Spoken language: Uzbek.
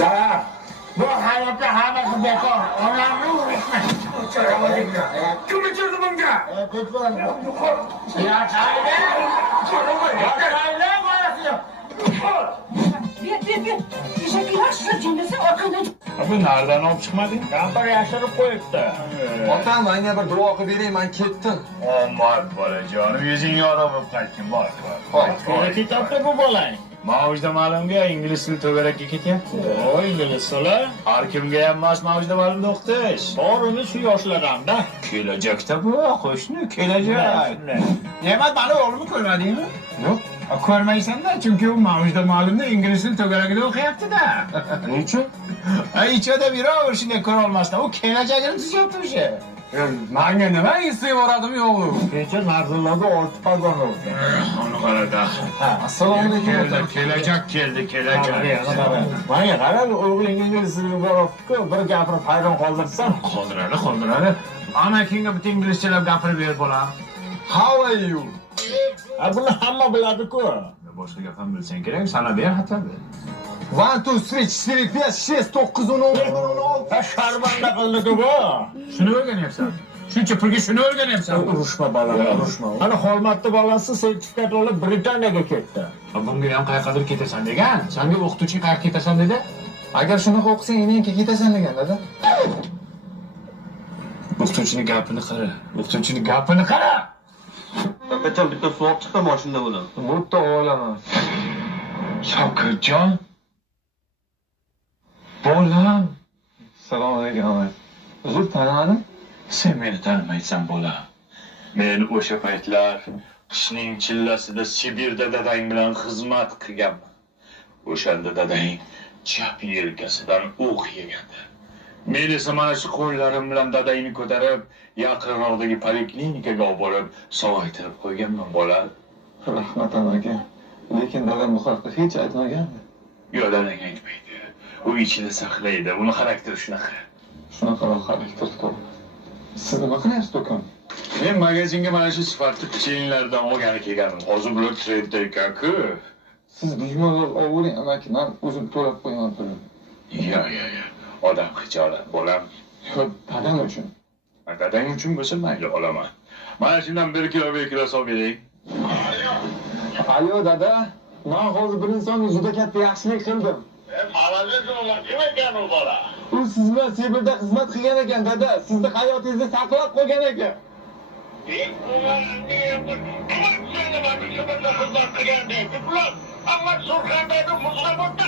Da. Bu hayatta hammasi bekor. Onamni urishmas. Kim uchirdi bunga? Ketman. Ya chayla. Chayla borasiz. Ber. Teşekkürler size cümlesi arkadan. Bu nereden olib chiqmading? Kampir yashirib qo'yibdi. Otam, menga bir duo qilib bering, men ketdim. Omad bolajonim, yuzing yorug' bo'lib qaytgin, bor. Ho'p. Kitobda bu bolang. Mavjda ma'lumga ingliz tili to'garakka ketyapti. O, ingliz tili. Har kimga ham emas mavjda ma'lumda o'qitish. Borimiz shu yoshlarganda. Kelajakda bu, qo'shni, kelajak. Ne'mat, mani o'g'limni ko'rmadingmi? Yo'q. Ko'rmaysan-da, chunki u mavjda ma'lumda ingliz tili to'garakida o'qiyapti-da. Nima uchun? Ichida yuraver shunday ko'ra olmasdan, u kelajagini tuzyapti o'sha. Menga nima esga boradimi yo'qmi? Kecha Narzulloga 6 pazon oldi. Onu qarada. Assalomu alaykum. Kelajak keldi, kelajak. Menga qara, o'g'ling ingliz tilini o'rgatib-ku, bir gapirib hayron qoldirsan. Qoldiradi. Amakingga bitta inglizchalar gapirib ber bolam. How are you? Buni hamma biladi-ku. Boshqa gap ham bilsang kerak, sana ber xatadi. 1 2 3 4 5 6 9 10 11 12. Sharbanda qildi-ku bu. Shuni o'rganyapsan. Shuncha pulga shuni o'rganyapsan. Urushma bolam, urushma. Ana Xolmatli bolasi sertifikat olib Britaniyaga ketdi. Bunga ham qayergadir ketasan degan. Senga o'qituvchi qayerga ketasan dedi? Agar shunaqa o'qisang, menga ketasan degan dada. O'qituvchining gapini qara. Qachon bitta suvoq chiqdi mashina bilan. Bo'pti o'g'laman. Shavkatjon. Bolam. Assalomu alaykum amay. Uzr, tanimadim? Sen meni tanimaysan bolam. Men o'sha paytlar qishning chillasida Sibirda dadang bilan xizmat qilganman. O'shanda dadang chap yelkasidan o'q yegandi. Men esa mana shu qo'llarim bilan dadangni ko'tarib, yaqinroqdagi poliklinikaga olib borib, sog'aytirib qo'yganman bolam. Rahmat amaka. Lekin dadam bu haqda hech aytmagandi. Yo'q, dadang aytmaydi. U ichida saqlaydi. Uni xarakteri shunaqa. Shunaqa xarakter to'g'ri. Siz nima qilyapsiz do'kon? Men magazinga mana shu sifatli pichinglardan olgani kelganman. Hozir bular trendda ekan-ku. Siz buyurtmalar olavering amaki, men o'zim to'lab qo'yaman pulni. Yo'q. Odam xijolat bolam. Yo'q, dadam uchun. Dadang uchun bo'lsa mayli olaman. Mana shundan 1 kilo solib bering. Alo dada, men hozir bir insonni juda katta yaxshilik qildim. Kim ekan u bola? U siz bilan Sibirda xizmat qilgan ekan dada, sizni hayotingizni saqlab qolgan ekan. Amma Surxondaryo muzlab o'tdi.